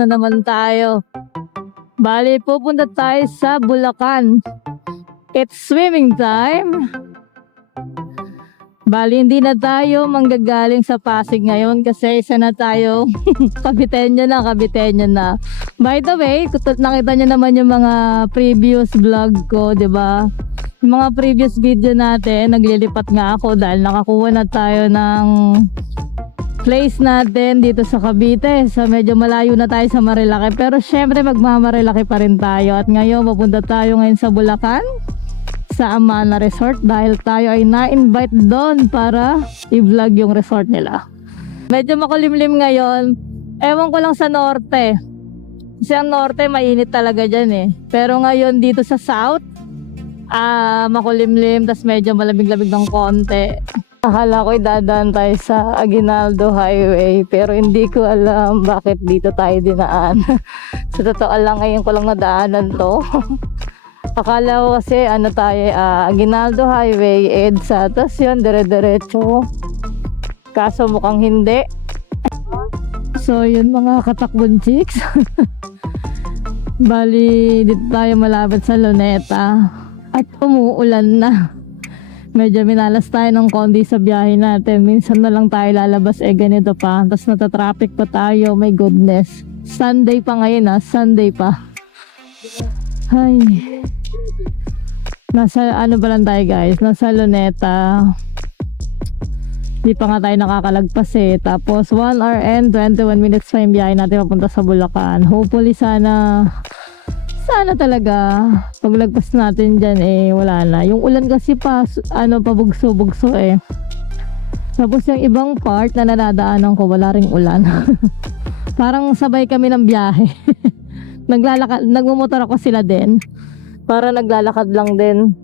na naman tayo. Bali, pupunta tayo sa Bulacan. It's swimming time. Bali, hindi na tayo manggagaling sa Pasig ngayon kasi isa na tayo. Kabitenyo na. By the way, nakita nyo naman yung mga previous vlog ko, di ba? Yung mga previous video natin, naglilipat nga ako dahil nakakuha na tayo ng place natin dito sa Cavite. So medyo malayo na tayo sa Marilaki. Pero syempre magmamarilaki pa rin tayo. At ngayon pupunta tayo ngayon sa Bulacan, sa Amana Resort, dahil tayo ay na-invite doon para i-vlog yung resort nila. Medyo makulimlim ngayon. Ewan ko lang sa norte. Kasi ang norte mainit talaga dyan eh. Pero ngayon dito sa south, makulimlim, tas medyo malamig-lamig ng konti. Akala ko dadaan tayo sa Aguinaldo Highway, pero hindi ko alam bakit dito tayo dinaan. Sa totoo lang, ngayon ko lang nadaanan to. Akala ko kasi Aguinaldo Highway, EDSA, tas yun, dire-diretso. Kaso mukhang hindi. So yun mga katakbon chicks. Bali, dito tayo malapit sa Luneta. At umuulan na. Medyo minalas tayo ng konti sa biyahe natin. Minsan na lang tayo lalabas, ganito pa. Tapos natatraffic pa tayo, my goodness. Sunday pa ngayon Sunday pa. Ay. Nasa ba lang tayo guys? Nasa Luneta. Di pa nga tayo nakakalagpas eh. Tapos 1 hour and 21 minutes pa yung biyahe natin papunta sa Bulacan. Hopefully sana talaga paglagpas natin dyan wala na. Yung ulan kasi pabugso-bugso eh. Tapos yung ibang part na nadadaanan ko wala ring ulan. Parang sabay kami ng biyahe. Nagmumotor ako sila din. Para naglalakad lang din.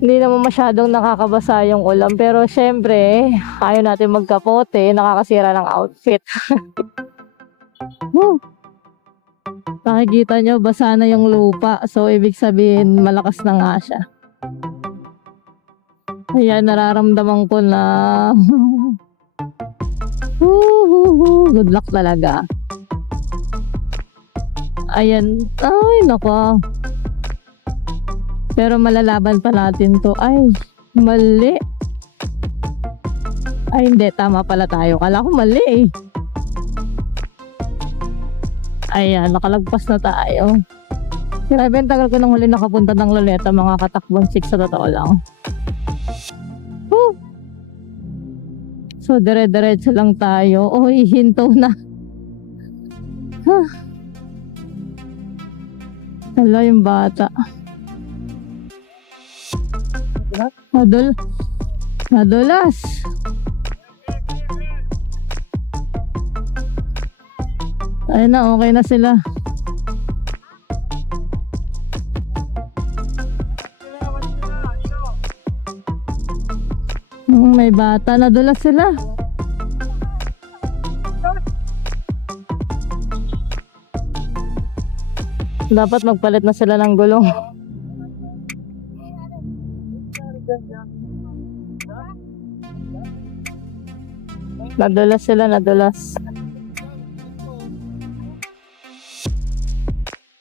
Hindi naman masyadong nakakabasa yung ulan. Pero syempre, ayaw natin magkapote. Nakakasira ng outfit. Woo! Nakikita nyo, basa na yung lupa. So, ibig sabihin, malakas na nga siya. Ayan, nararamdaman ko na good luck talaga. Ayan. Ay, nako. Pero malalaban pa natin to. Ay, mali. Ay, hindi. Tama pala tayo. Kala ko mali eh. Ayan, nakalagpas na tayo. Grabe, ang tagal ko nang huli nakapunta ng Luneta, mga katakbon chicks, sa totoo lang. Woo! So, dire-diretso lang tayo. Oh, hihinto na. Huh. Hala, yung bata. Nadulas. Ayun na, okay na sila. May bata, nadulas sila. Dapat magpalit na sila ng gulong. Nadulas sila, nadulas.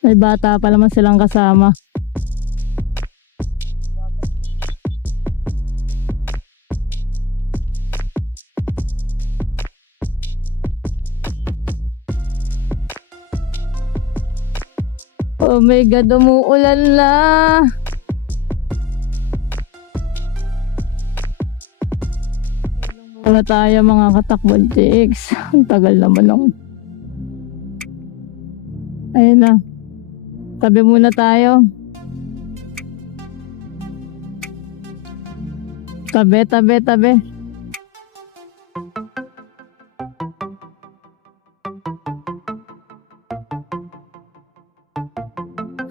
May bata pa naman silang kasama. Oh my God, umuulan na. Wala tayo mga katakbon chicks. Ang tagal naman lang. Ayun na. Tabi muna tayo. Tabi.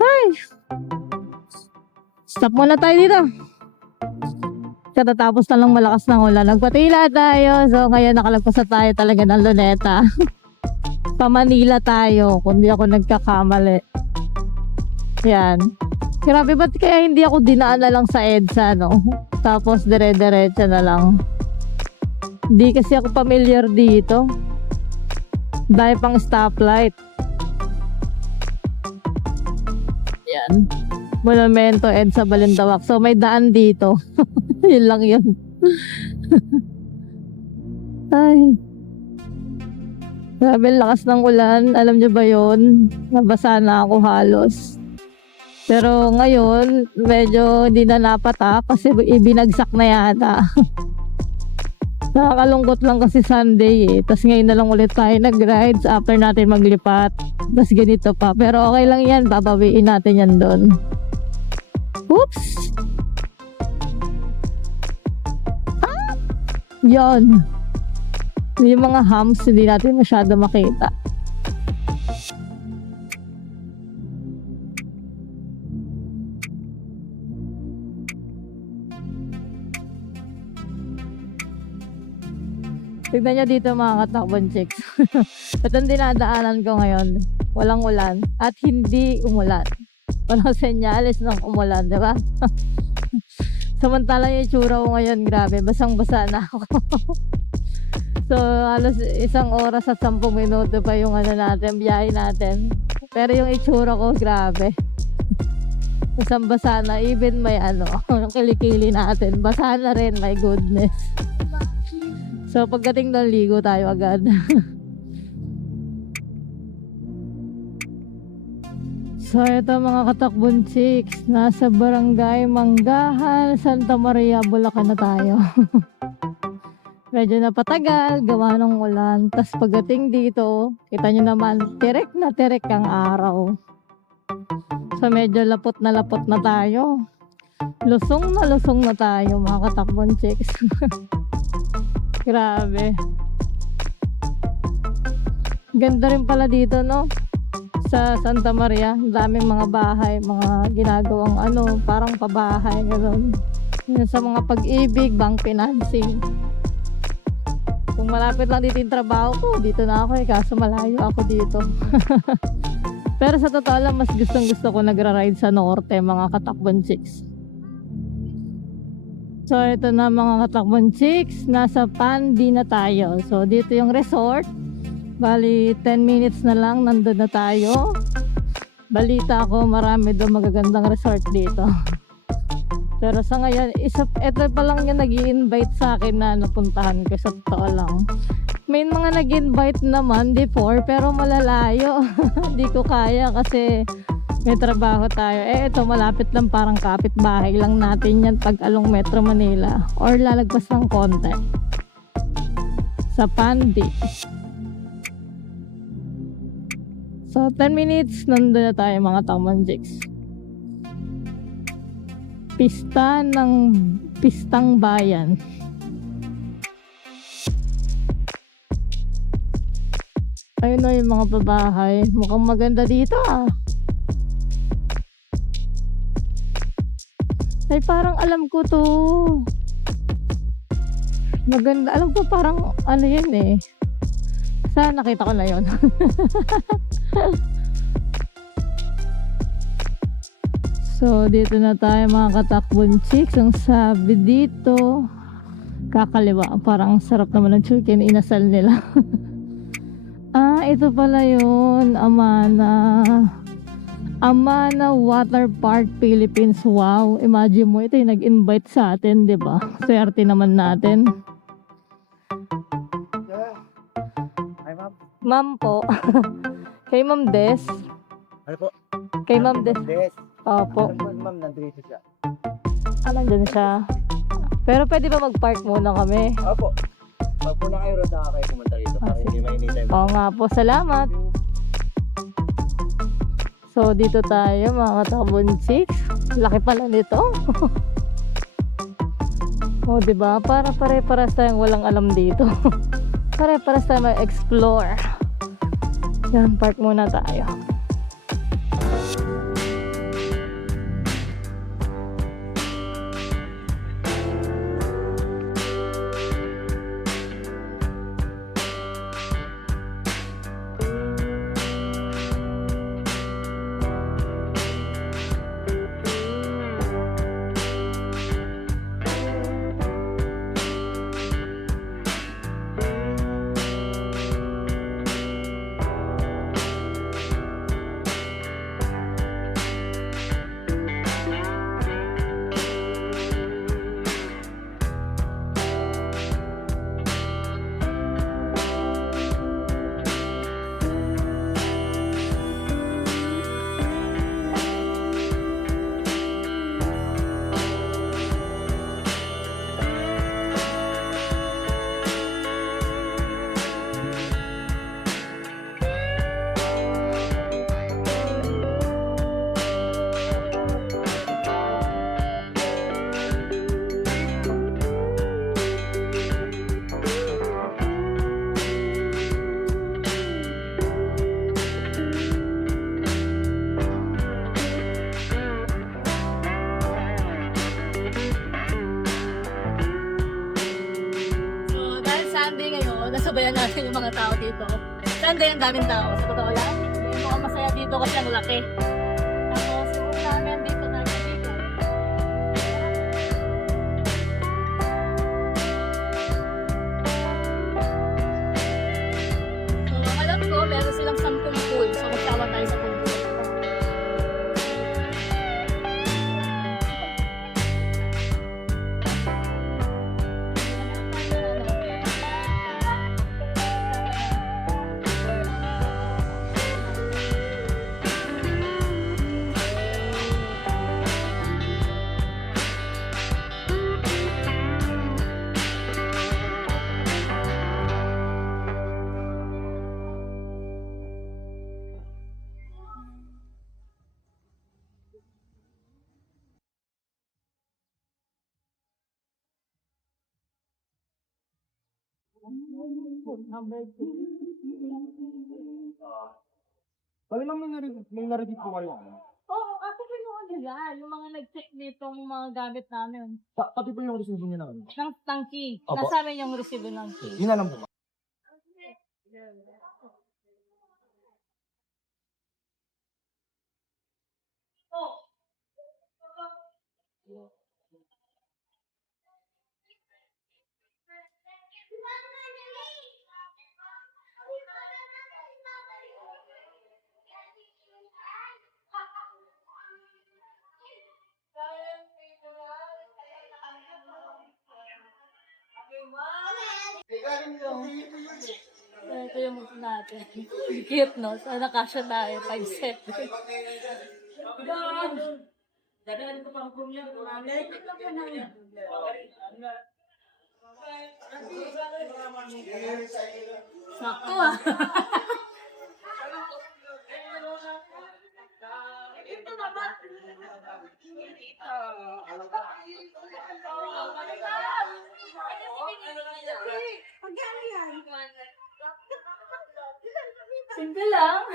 Ay! Stop muna tayo dito. Katatapos na lang malakas ng ulan. Nagpatila tayo. So, ngayon nakalagpas na tayo talaga ng Luneta. Pa-Manila tayo, kung di ako nagkakamali. Yan. Grabe, ba't kaya hindi ako dinaan na lang sa EDSA, no? Tapos dire-diretso na lang. Di kasi ako familiar dito. Dahil pang stoplight. Yan. Monumento EDSA Balintawak. So may daan dito. Yun lang yun. Ay. Grabe lakas ng ulan. Alam niyo ba yun? Nabasa na ako halos. Pero ngayon, medyo hindi na napatak kasi ibinagsak na yata. Nakakalungkot lang kasi Sunday eh. Tapos ngayon na lang ulit tayo nag-rides after natin maglipat. Tapos ganito pa. Pero okay lang yan. Babawiin natin yan doon. Oops! Ah! Yon. Yung mga humps hindi natin masyado makita. Tignan nyo dito mga katakbon chicks. Itong dinadaanan ko ngayon, walang ulan at hindi umulan. Walang senyales ng umulan, di ba? Samantalang yung itsura ko ngayon, grabe, basang-basa na ako. So, halos 1 oras at 10 minuto pa yung natin, biyahe natin. Pero yung itsura ko, grabe. Basang-basa na, even may yung kilikili natin, basa na rin, my goodness. So pagdating doon, ligo tayo agad. So ito mga katakbon chicks, nasa Barangay Manggahan, Santa Maria, Bulacan na tayo. Medyo napatagal, gawa ng ulan. Tapos pagdating dito, kita nyo naman, tirek na tirek ang araw. So medyo lapot na tayo. Lusong na tayo mga katakbon chicks. Grabe. Ganda rin pala dito, no? Sa Santa Maria, daming mga bahay, mga ginagawang parang pabahay, gano'n. Sa mga pag-ibig, bank financing. Kung malapit lang dito yung trabaho ko, dito na ako kaso malayo ako dito. Pero sa totoo lang, mas gustong-gusto ko nagra-ride sa norte, mga katakbon chicks. So ito na mga katakbon chicks, nasa Pandi na tayo. So dito yung resort. Bali 10 minutes na lang nandun na tayo. Balita ko marami doon magagandang resort dito. Pero sa ngayon, ito pa lang yung nag-i-invite sa akin na napuntahan ko, sa totoo lang. May mga nag-invite naman before pero malalayo. Hindi ko kaya kasi may trabaho tayo. Ito malapit lang, parang kapitbahay lang natin yan pag along Metro Manila or lalagpas ng konti. Sa Pandi. So 10 minutes nandun na tayo mga Tamon Jigs. Pistang bayan. Ayun na yung mga babahay. Mukhang maganda dito ah. Ay, parang alam ko to. Maganda. Alam ko parang yun eh. Saan nakita ko na yun? So, dito na tayo mga katakbon chicks. Ang sabi dito, kakaliwa. Parang sarap naman ng chicken inasal nila. Ito pala yun. Amana Water Park Philippines. Wow, imagine mo, ito yung nag-invite sa atin, di ba? Swerte naman natin. Hi, ma'am. Ma'am po. Kay Ma'am Des. Ano po? Kay Ma'am Des. Des. Opo. Ma'am, nandito siya. Nandun siya. Pero pwede ba mag-park muna kami? Opo. Pag po na kayo rin, saka kayo pumunta rito para hindi mainitay. Oo nga po, salamat. So dito tayo mga katakbon chicks. Laki pala nito. Oh, di ba? Para pare-paras tayong walang alam dito. Pare-paras tayong mag-explore. Yan, park muna tayo. Sunday ngayon, nasabayan natin yung mga tao dito. Sunday ang daming tao, sa totoo lang. Mukhang masaya dito kasi ang laki. Tapos, yung namin dito natin dito. So, ang alam ko, meron silang 10 pool. So, magsawa tayo sa pool. Pag naman may narinig ko kayo. Oo, kasi kinuha nila. Yung mga nag-check ditong mga gamit namin. Pati po yung resibo niya naman. Ng tangki. Opo. Nasa amin yung resibo ng key. Yun na lang po. Ito yung move natin. Cute, no? Sana kasya tayo. 5-7. Sakto ah. Simple lang.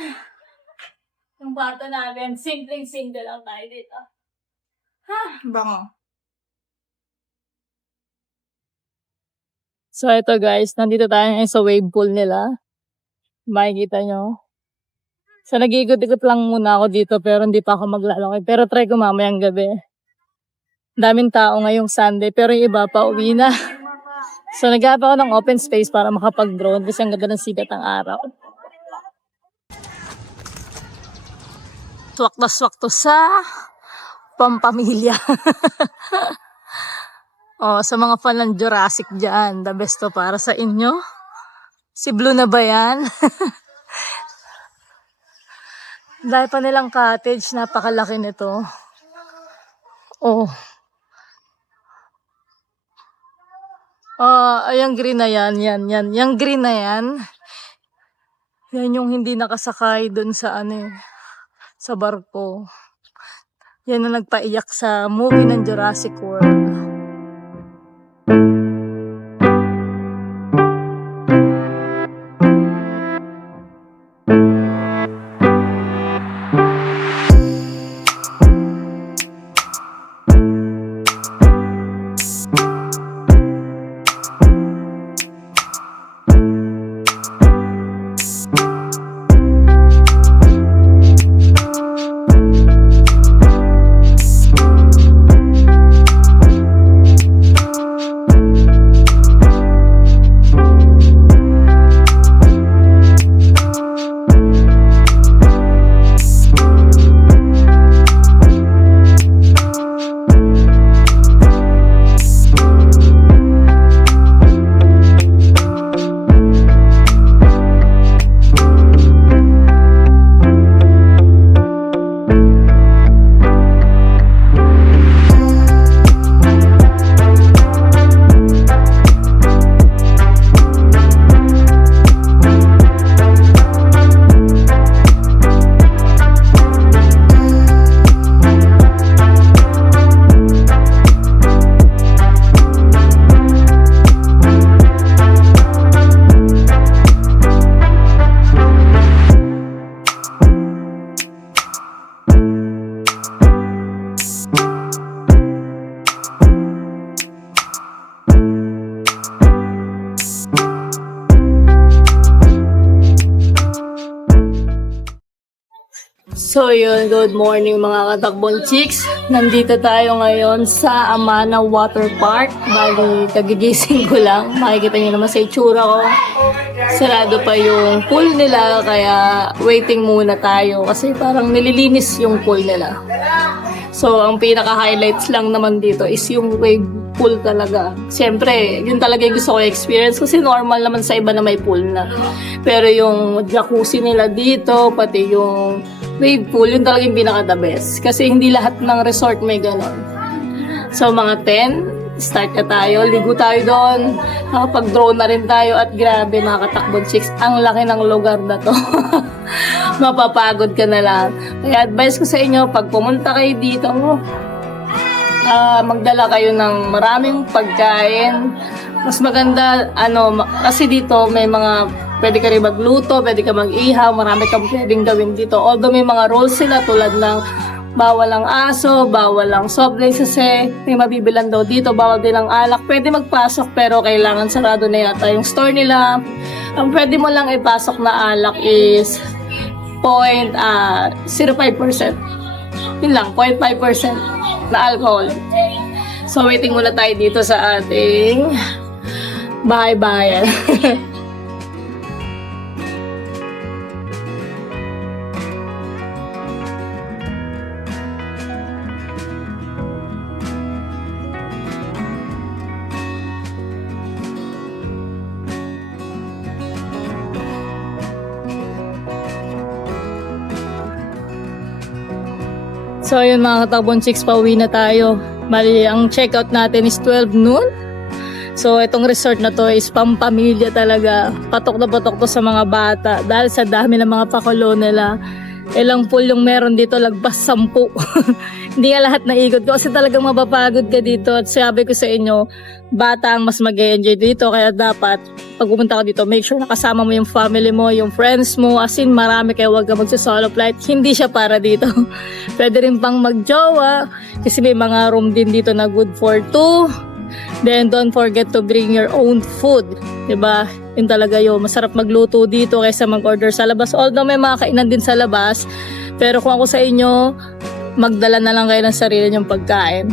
Yung kwarto namin, simpleng-simple lang tayo dito. Bango. So, ito guys, nandito tayo ngayon sa wave pool nila. Makikita nyo. So, nag-iikot-ikot lang muna ako dito pero hindi pa ako maglalakay. Pero try ko mamayang gabi. Daming tao ngayong Sunday pero yung iba pa uwi na. So, nag-aap ako ng open space para makapag-drone kasi ang ganda ng sikat ng araw. Swak to sa pampamilya. Oh, sa mga fan ng Jurassic dyan, the best to para sa inyo. Si Blue na ba yan? Dahil pa nilang cottage, napakalaki nito. Oh. Yung green na yan, yan. Yung green na yan, yan yung hindi nakasakay dun sa sa barko. Yan ang nagpaiyak sa movie ng Jurassic World. So yun, good morning mga katakbong chicks. Nandito tayo ngayon sa Amana Water Park. Bali, kagigising ko lang. Makikita niyo naman sa itsura ko. Sarado pa yung pool nila, kaya waiting muna tayo kasi parang nililinis yung pool nila. So, ang pinaka-highlights lang naman dito is yung wave pool talaga. Siyempre, yun talaga yung gusto ko experience kasi normal naman sa iba na may pool na. Pero yung jacuzzi nila dito, pati yung wave pool, yun talaga yung pinaka-the best. Kasi hindi lahat ng resort may ganon. So, mga 10, start na tayo. Ligo tayo doon. Nakapag-drone na rin tayo at grabe mga katakbong chicks. Ang laki ng lugar na to. Mapapagod ka na lang. Kaya advice ko sa inyo, pag pumunta kayo dito, magdala kayo ng maraming pagkain. Mas maganda, kasi dito may mga pwede ka rin magluto, pwede ka mag-ihaw, marami kang pwedeng gawin dito. Although may mga rules sila tulad ng bawal ang aso, bawal ang soft drinks kasi may mabibilan daw dito, bawal din ang alak. Pwede magpasok pero kailangan sarado na yata yung store nila. Ang pwede mo lang ipasok na alak is 0.05%. Yun lang, 0.5% na alcohol. So waiting muna tayo dito sa ating bahay-bayan. So yun mga katakbong chicks, pauwi na tayo. Bali, ang checkout natin is 12 noon. So itong resort na to is pampamilya talaga. Patok na patok to sa mga bata. Dahil sa dami ng mga pakulo nila. Ilang pool yung meron dito, lagpas 10. Hindi nga lahat naikot ko kasi talagang mapapagod ka dito. At sabi ko sa inyo, bata ang mas mag-enjoy dito. Kaya dapat, pag pumunta ka dito, make sure nakasama mo yung family mo, yung friends mo. As in, marami kayo, huwag ka magsa-solo flight. Hindi siya para dito. Pwede rin pang mag-jowa. Kasi may mga room din dito na good for 2. Then, don't forget to bring your own food. Diba? Yun talaga yun. Masarap magluto dito kaysa mag-order sa labas. Although may mga kainan din sa labas. Pero kung ako sa inyo, magdala na lang kayo ng sarili niyong pagkain.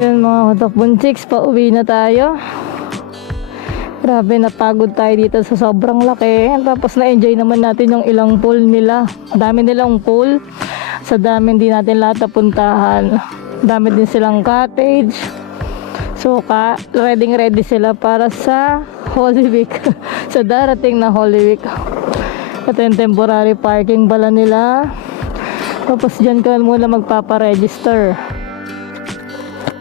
Yun mga katakbong chicks, pauwi na tayo. Grabe, napagod tayo dito sa sobrang laki. Tapos na-enjoy naman natin yung ilang pool nila. Dami nilang pool. Sa dami din natin lahat napuntahan. Dami din silang cottage. So, ready sila para sa Holy Week. Sa darating na Holy Week. Ito yung temporary parking bala nila. Tapos dyan ka muna magpaparegister.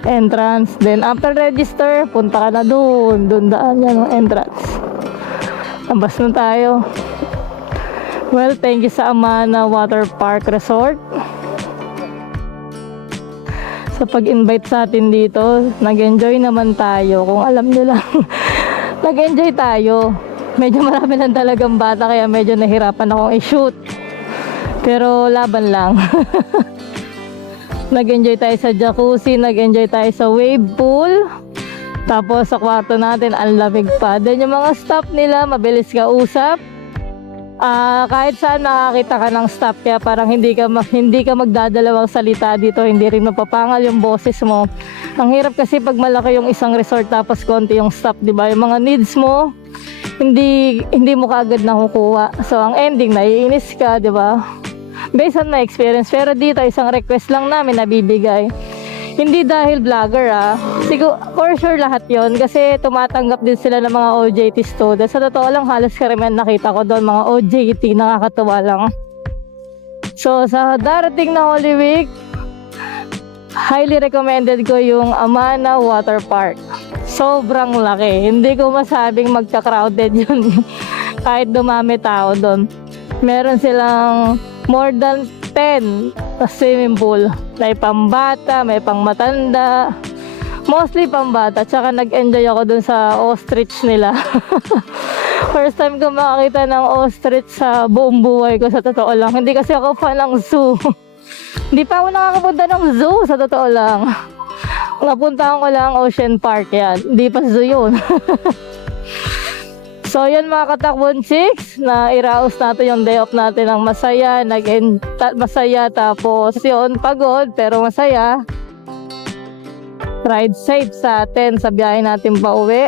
Entrance. Then after register, punta ka na doon daan yan ang entrance. Labas na tayo. Well, thank you sa Amana Water Park Resort sa pag-invite sa atin dito. Nag-enjoy naman tayo. Kung alam nyo lang, nag-enjoy tayo. Medyo marami lang talagang bata kaya medyo nahirapan akong i-shoot. Pero laban lang. Nag-enjoy tayo sa jacuzzi, nag-enjoy tayo sa wave pool. Tapos sa kwarto natin, ang lamig pa. Then yung mga staff nila, mabilis ka usap. Kahit saan makakita ka ng staff, kaya parang hindi ka magdadalawang salita dito, hindi rin mapapangal yung boses mo. Ang hirap kasi pag malaki yung isang resort tapos konti yung staff, di ba? Yung mga needs mo, hindi mo kaagad nakukuha. So ang ending, naiinis ka, di ba? Based on my experience. Pero dito, isang request lang namin nabibigay. Hindi dahil vlogger Siguro, for sure lahat yon kasi tumatanggap din sila ng mga OJT students. Sa totoo lang, halos karamihan nakita ko doon, mga OJT, nakakatuwa lang. So, sa darating na Holy Week, highly recommended ko yung Amana Water Park. Sobrang laki. Hindi ko masabing magka-crowded yun. Kahit dumami tao doon. Meron silang more than 10 na swimming pool. May pambata, may pangmatanda. Mostly pambata. Tsaka nag-enjoy ako dun sa ostrich nila. First time ko makakita ng ostrich sa buong buhay ko, sa totoo lang. Hindi kasi ako fan ng zoo. Hindi pa ako nakakapunta ng zoo, sa totoo lang. Napuntahan ko lang Ocean Park yan. Hindi pa zoo yun. So yun mga katakbon chicks, na iraos natin yung day off natin ng masaya, masaya tapos yun, pagod pero masaya. Ride safe sa atin sa biyahe natin pa uwi.